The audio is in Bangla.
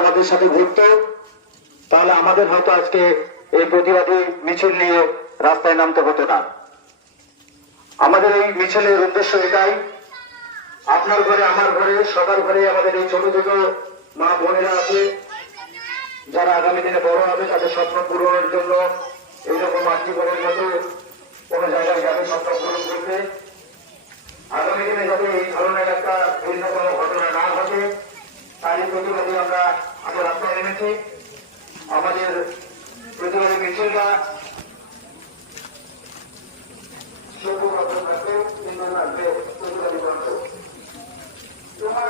আমাদের সাথে ঘুরতো, তাহলে আমাদের হয়তো আজকে এই প্রতিবাদী মিছিল নিয়ে রাস্তায় নামতে হতো না। আমাদের এই মিছিলের উদ্দেশ্য এটাই, আপনার ঘরে আমার ঘরে সবার ঘরে আমাদের এই ছোট ছোট মা বোনেরা আছে, যারা আগামী দিনে বড় হবে, তাদের স্বপ্ন পূরণের জন্য এইরকম মাতৃভূমির মতো কোন জায়গায় যাবে স্বপ্ন পূরণ করতে। আগামী দিনে যাতে এই ধরনের একটা ভিন্ন কোনো ঘটনা না ঘটে, তারই প্রতিবাদী আমরা আগে রাস্তায় নেমেছি। আমাদের প্রতিবাদী মিছিলটা প্রতিবাদী বন্ধ। তোমার